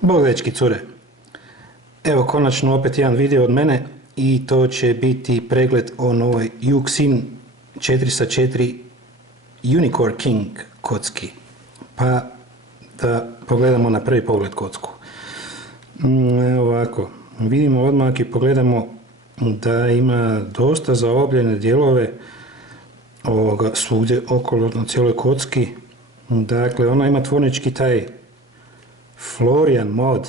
Bog dečki cure. Evo konačno opet jedan video od mene i to će biti pregled o novoj Yuxin 4x4 Unicorn King kocki. Pa da pogledamo na prvi pogled kocku. Evo ovako, vidimo odmah i pogledamo da ima dosta zaobljene dijelove svugdje okolo na cijeloj kocki. Dakle, ona ima tvornički taj Florian mod.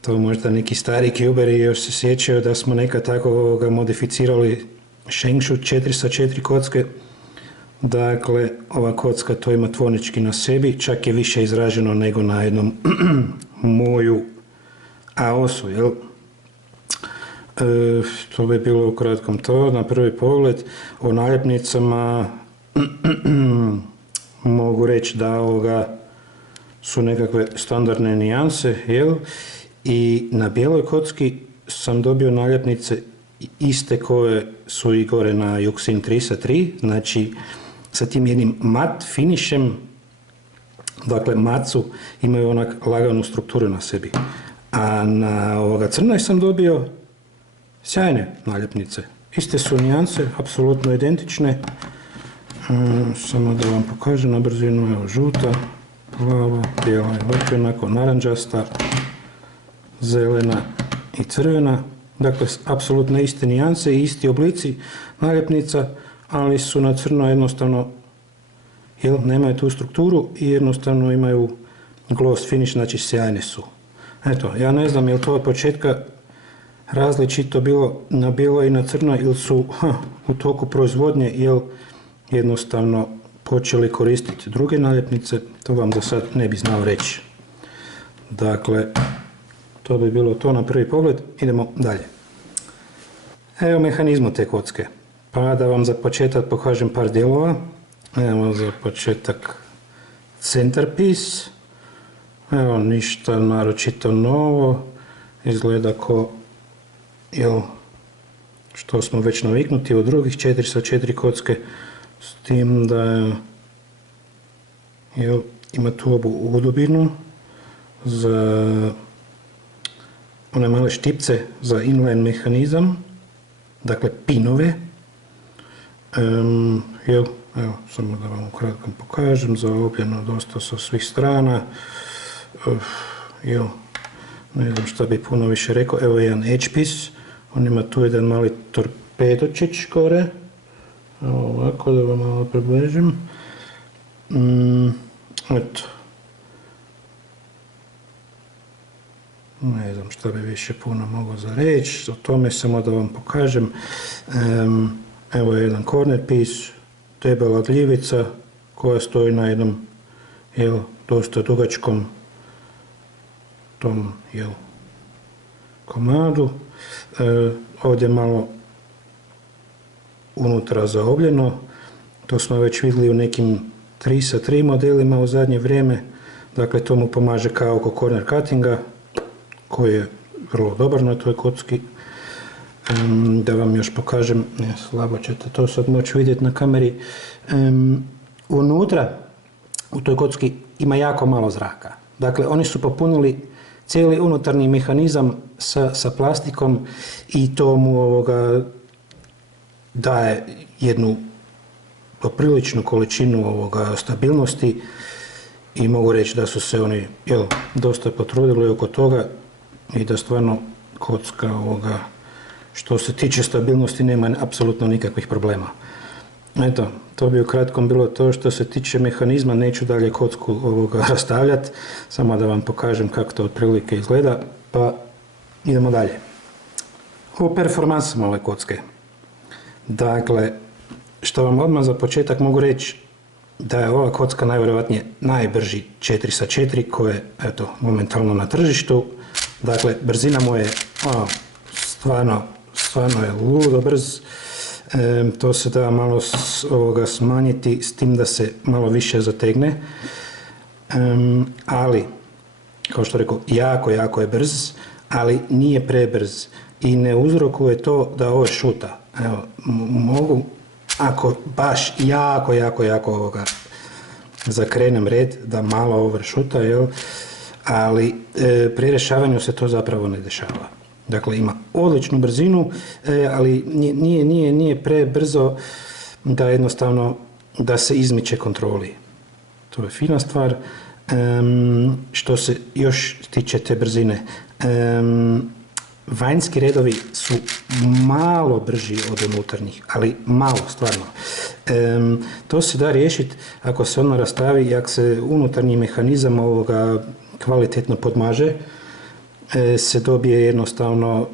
To možda neki stari cuberi još se sjećaju da smo nekad tako modificirali Shengshu 4x4 kocke. Dakle, ova kocka to ima tvornički na sebi, čak je više izraženo nego na jednom moju AOS-u, jel? To bi bilo u kratkom to, na prvi pogled. O naljepnicama mogu reći da su nekakve standardne nijanse, jel? I na bijeloj kocki sam dobio naljepnice iste koje su i gore na Yuxin 3x3, znači sa tim jednim mat finishem, dakle matsu imaju onak laganu strukturu na sebi. A na crnoj sam dobio sjajne naljepnice. Iste su nijanse, apsolutno identične. Samo da vam pokažem na brzinu, evo žuta, plava, bijela je onako naranđasta, zelena i crvena. Dakle, apsolutno iste nijanse i isti oblici naljepnica, ali su na crno jednostavno, nemaju tu strukturu i jednostavno imaju gloss finish, znači sjajne su. Eto, ja ne znam je li to od početka različito bilo na bijelo i na crno ili su u toku proizvodnje ili jednostavno počeli koristiti druge naljepnice, to vam za sad ne bi znao reći. Dakle, to bi bilo to na prvi pogled, idemo dalje. Evo mehanizmu te kocke, pa da vam za početak pokažem par dijelova. Evo za početak centerpiece, evo ništa naročito novo, izgleda ko što smo već naviknuti od drugih 4x4 kocke, s tim da ima tu ovu udobinu za one male štipce za inline mehanizam, dakle pinove. Evo, samo da vam ukratko pokažem, zaobljeno dosta sa svih strana. Ne znam šta bi puno više rekao, evo jedan edge piece, on ima tu jedan mali torpedočić gore. Evo ovako da vam malo približim. Eto. Ne znam šta bi više puno mogao za reći, o tome samo da vam pokažem. Evo je jedan corner piece, debela gljivica koja stoji na jednom dosta dugačkom tom komadu. Ovdje malo unutra zaobljeno, to smo već vidjeli u nekim 3x3 modelima u zadnje vrijeme, dakle to mu pomaže kao oko corner cuttinga koji je vrlo dobar na toj kocki. Da vam još pokažem, slabo ćete to sad moći vidjeti na kameri, unutra u toj kocki ima jako malo zraka, dakle oni su popunili cijeli unutarnji mehanizam sa plastikom i to mu daje jednu popriličnu količinu stabilnosti i mogu reći da su se oni dosta potrudili oko toga i da stvarno kocka što se tiče stabilnosti nema apsolutno nikakvih problema. Eto, to bi u kratkom bilo to što se tiče mehanizma, neću dalje kocku rastavljati, samo da vam pokažem kako to otprilike izgleda, pa idemo dalje. O performansama ove kocke. Dakle, što vam odmah za početak mogu reći da je ova kocka najvjerojatnije najbrži 4x4 koji je momentalno na tržištu. Dakle, brzina mu je stvarno je ludo brz. To se da malo smanjiti s tim da se malo više zategne. Ali, kao što rekao, jako je brz, ali nije prebrz i ne uzrokuje to da ovo šuta. Evo, mogu, ako baš jako zakrenem red, da malo overšuta, ali pri rješavanju se to zapravo ne dešava. Dakle, ima odličnu brzinu, ali nije prebrzo da jednostavno da se izmiče kontroli. To je fina stvar. Što se još tiče te brzine, vanjski redovi su malo brži od unutarnjih, ali malo, stvarno. To se da riješiti ako se ono rastavi i ako se unutarnji mehanizam ovoga kvalitetno podmaže, se dobije jednostavno,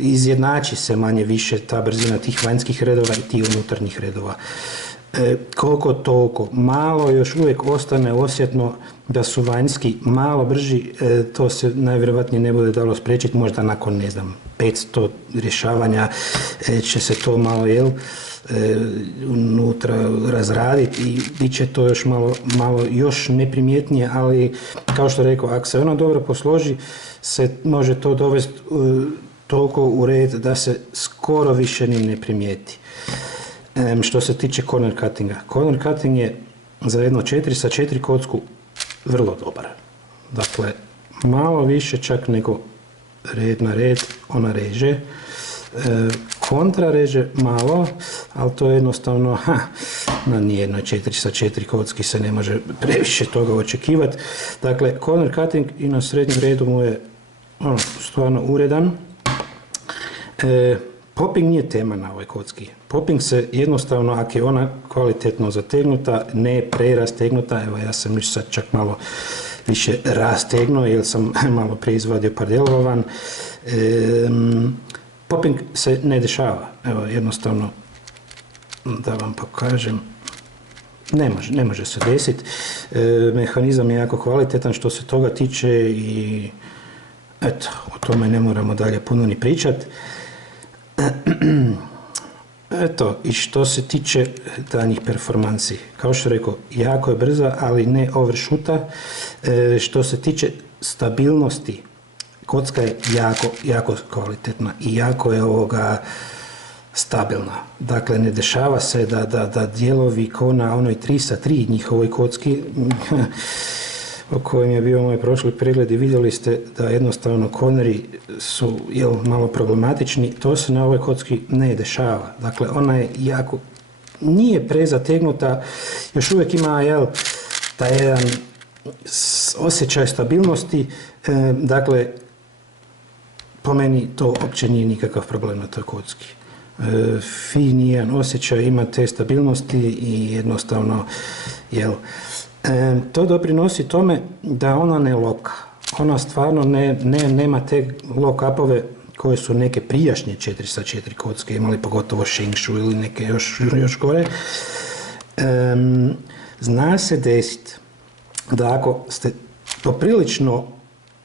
izjednači se manje više ta brzina tih vanjskih redova i tih unutarnjih redova. Koliko toliko, malo još uvijek ostane osjetno da su vanjski malo brži, to se najvjerojatnije ne bude dalo spriječiti, možda nakon, 500 rješavanja će se to malo, unutra razraditi i bit će to još malo još neprimjetnije, ali kao što rekao, ako se ono dobro posloži, se može to dovesti toliko u red da se skoro više ni ne primijeti. Što se tiče corner cuttinga. Corner cutting je za jedno 4 sa 4 kocku vrlo dobar. Dakle, malo više čak nego red na red, ona reže. Kontra reže malo, ali to je jednostavno, na nijednoj 4 sa 4 kocki se ne može previše toga očekivati. Dakle, corner cutting i na srednjem redu mu je stvarno uredan. Popping nije tema na ovoj kocki. Popping se jednostavno, ako je ona kvalitetno zategnuta, ne prerastegnuta, evo ja sam još sad čak malo više rastegnuo jer sam malo prije izvadio par dijelova van. Popping se ne dešava, evo jednostavno da vam pokažem, ne može se desiti. Mehanizam je jako kvalitetan što se toga tiče i eto, o tome ne moramo dalje puno ni pričati. Eto, i što se tiče daljnjih performansi, kao što rekao, jako je brza, ali ne overshoota. Što se tiče stabilnosti, kocka je jako kvalitetna i jako je stabilna. Dakle, ne dešava se da dijelovi kao na onoj 3 sa 3 njihovoj kocki, o kojem je bio moj prošli pregled i vidjeli ste da jednostavno koneri su malo problematični, to se na ovoj kocki ne dešava. Dakle, ona je nije prezategnuta, još uvijek ima taj jedan osjećaj stabilnosti, dakle, po meni to uopće nije nikakav problem na toj kocki. Fin jedan osjećaj ima te stabilnosti i jednostavno, to doprinosi tome da ona ne loka. Ona stvarno nema te lock-upove koje su neke prijašnje 4 sa 4 kocke imali, pogotovo Shengshu ili neke još gore. Zna se desiti da ako ste poprilično,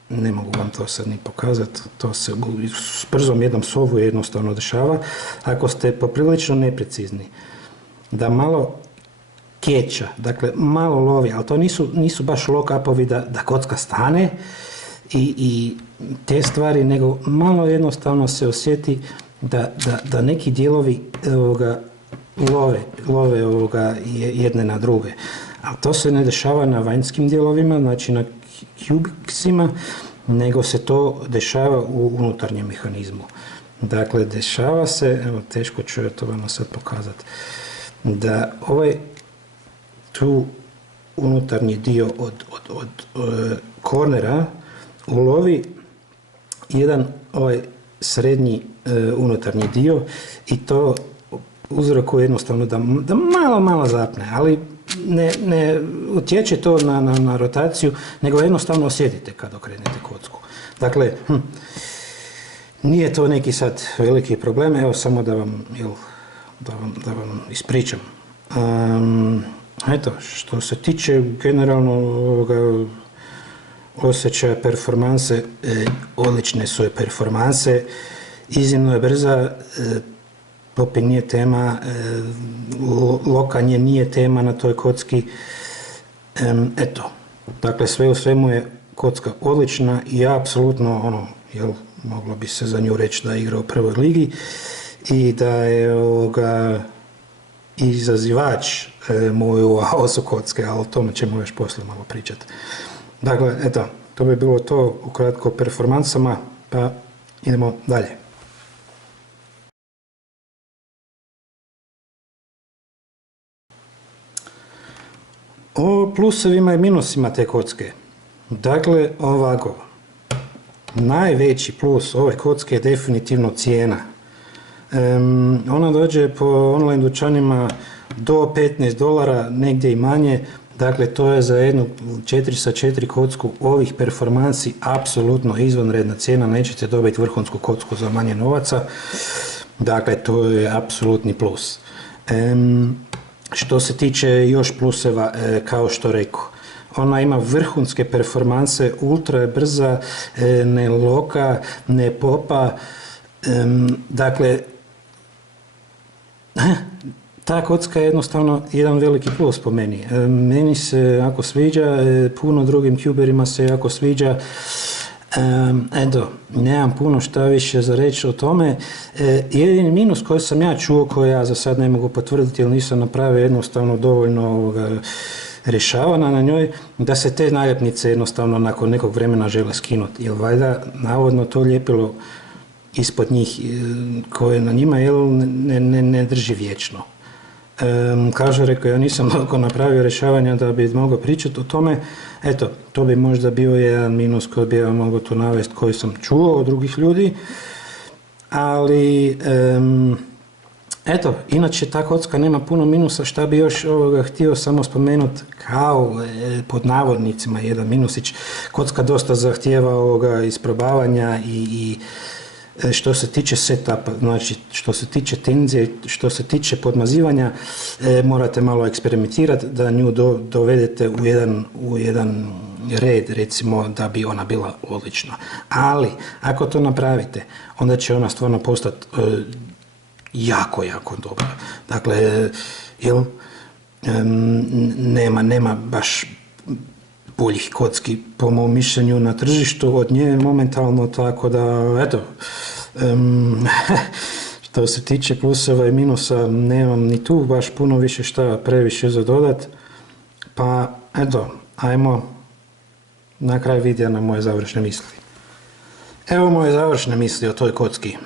ne mogu vam to sad ni pokazati, to se s brzom jednom sovu jednostavno dešava, ako ste poprilično neprecizni, da malo keća, dakle malo lovi, ali to nisu baš lock-upovi da kocka stane i te stvari, nego malo jednostavno se osjeti da neki dijelovi love jedne na druge. Ali to se ne dešava na vanjskim dijelovima, znači na cubicsima, nego se to dešava u unutarnjem mehanizmu. Dakle, dešava se, evo teško ću ja to vam sad pokazati, da tu unutarnji dio od kornera ulovi jedan srednji unutarnji dio i to uzrokuje jednostavno da malo zapne, ali ne utječe to na rotaciju, nego jednostavno osjetite kad okrenete kocku. Dakle, nije to neki sad veliki problem, evo samo da vam ispričam. Eto, što se tiče generalno osjećaja performanse, odlične su je performanse, iznimno je brza, popping nije tema, lokanje nije tema na toj kocki. Eto, dakle sve u svemu je kocka odlična i apsolutno moglo bi se za nju reći da igra u prvoj ligi i da je izazivač moju osu kocke, ali o tome ćemo još poslije malo pričati. Dakle, eto, to bi bilo to ukratko o performansama, pa idemo dalje. O plusevima i minusima te kocke. Dakle, ovako, najveći plus ove kocke je definitivno cijena. Ona dođe po online dućanima do $15, negdje i manje, dakle to je za jednu 4x4 kocku ovih performansi apsolutno izvanredna cijena, nećete dobiti vrhunsku kocku za manje novaca, dakle to je apsolutni plus. Što se tiče još pluseva, kao što rekao, ona ima vrhunske performanse, ultra je brza, ne loka, ne popa, dakle, ta kocka je jednostavno jedan veliki plus po meni. Meni se jako sviđa, puno drugim cuberima se jako sviđa. Eto, nemam puno šta više za reći o tome. Jedini minus koji sam ja čuo, koji ja za sad ne mogu potvrditi jer nisam napravio jednostavno dovoljno rješavana na njoj, da se te naljepnice jednostavno nakon nekog vremena žele skinuti. Jer valjda navodno to ljepilo ispod njih koje na njima ne drži vječno. Kao što rekao, ja nisam toliko napravio rješavanja da bi mogao pričati o tome. Eto, to bi možda bio jedan minus koji bi ja mogao tu navesti koji sam čuo od drugih ljudi. Ali, eto, inače ta kocka nema puno minusa. Šta bi još htio samo spomenuti kao pod navodnicima jedan minusić. Kocka dosta zahtijeva isprobavanja i što se tiče setupa, znači što se tiče tenzije, što se tiče podmazivanja, morate malo eksperimentirati da nju dovedete u jedan red, recimo, da bi ona bila odlična. Ali, ako to napravite, onda će ona stvarno postati jako, jako dobra. Dakle, nema baš boljih kocki po mom mišljenju na tržištu od nje momentalno, tako da eto, što se tiče pluseva i minusa nemam ni tu baš puno više šta previše za dodat, pa eto, ajmo na kraj videa na moje završne misli. Evo moje završne misli o toj kocki.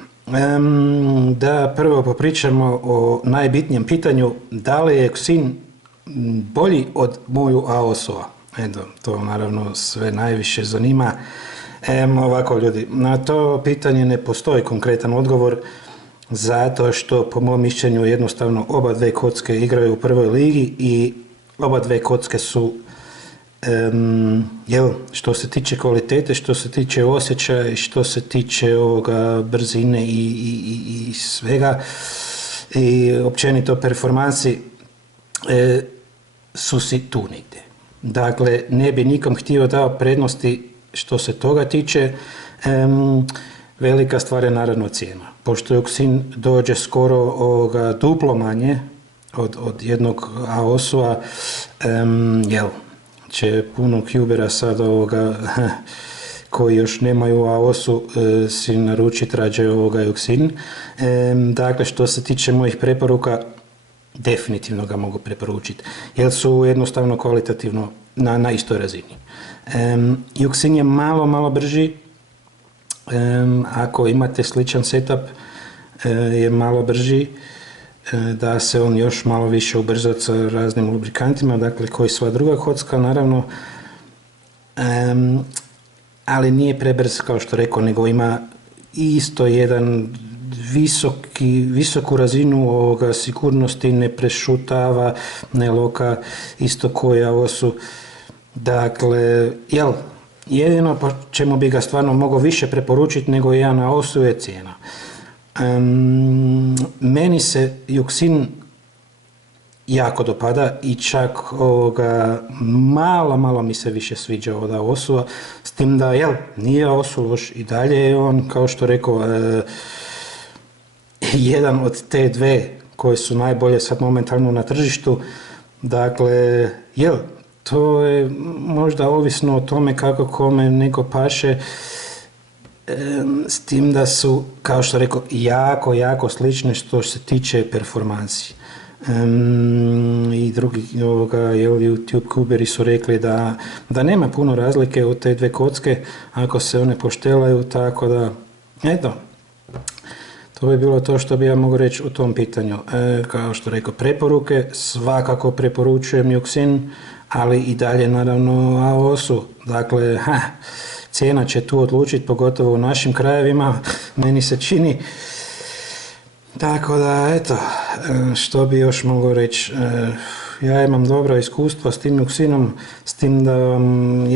Da prvo popričamo o najbitnijem pitanju, da li je Euxin bolji od moju AOS-ova. Eto, to naravno sve najviše zanima. Ovako ljudi, na to pitanje ne postoji konkretan odgovor, zato što po mom mišljenju jednostavno oba dve kocke igraju u prvoj ligi i oba dve kocke su, što se tiče kvalitete, što se tiče osjećaja i što se tiče brzine i svega i općenito performansi, su si tu negdje. Dakle, ne bi nikom htio dao prednosti što se toga tiče. Velika stvar je naravno cijena. Pošto Euxin dođe skoro duplo manje od jednog AOS-a, će puno cubera sad koji još nemaju AOS-u si naručiti rađe Euxin. Dakle, što se tiče mojih preporuka, definitivno ga mogu preporučiti, jer su jednostavno kvalitativno na istoj razini. Euxin je malo brži, ako imate sličan setup, je malo brži, da se on još malo više ubrzati sa raznim lubrikantima, dakle koji sva druga kocka naravno, ali nije prebrz kao što rekao, nego ima isto jedan visoku razinu sigurnosti, ne prešutava, ne loka, isto koja osu. Dakle, jedino po čemu bi ga stvarno mogao više preporučiti nego ja na osu je cijena. Meni se Euxin jako dopada i čak malo mi se više sviđa od AOS-a, s tim da nije AOS loš i dalje je on, kao što rekao, jedan od te dve koje su najbolje sad momentalno na tržištu. Dakle, to je možda ovisno o tome kako kome neko paše, s tim da su, kao što rekao, jako slične što se tiče performansi. I drugi YouTube kuberi su rekli da nema puno razlike od te dve kocke ako se one poštelaju, tako da eto, to bi bilo to što bi ja mogu reći u tom pitanju. Kao što rekao, preporuke, svakako preporučujem Juxin, ali i dalje naravno AOS-u. Dakle, cijena će tu odlučiti, pogotovo u našim krajevima, meni se čini. Tako da, eto, što bi još mogu reći, ja imam dobra iskustva s tim Juxinom, s tim da vam,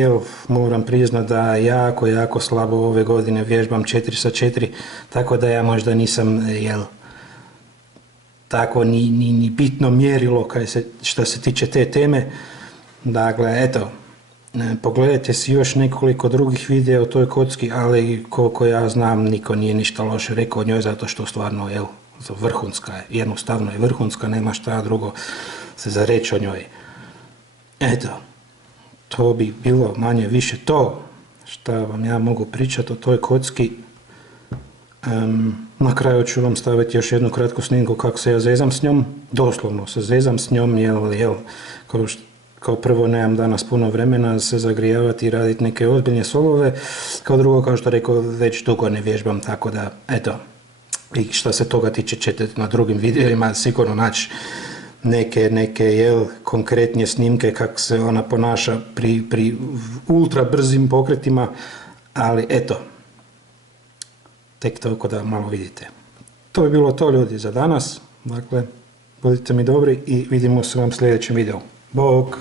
moram priznati da jako slabo ove godine vježbam 4x4, tako da ja možda nisam, tako ni bitno mjerilo što se tiče te teme. Dakle, eto, pogledajte si još nekoliko drugih videa o toj kocki, ali koliko ja znam, niko nije ništa loše rekao o njoj, zato što stvarno, vrhunska je, jednostavno je vrhunska, nema šta drugo se za reći o njoj. Eto, to bi bilo manje više to što vam ja mogu pričati o toj kocki. Na kraju ću vam staviti još jednu kratku snimku kako se ja zezam s njom, doslovno se zezam s njom, kao prvo nemam danas puno vremena se zagrijavati i raditi neke ozbiljne solove, kao drugo, kao što rekao, već dugo ne vježbam, tako da, eto, i što se toga tiče ćete na drugim videima sigurno naći neke konkretnije snimke kako se ona ponaša pri ultra brzim pokretima, ali eto, tek toliko da malo vidite. To bi bilo to, ljudi, za danas. Dakle, budite mi dobri i vidimo se u sljedećem videu. Bok!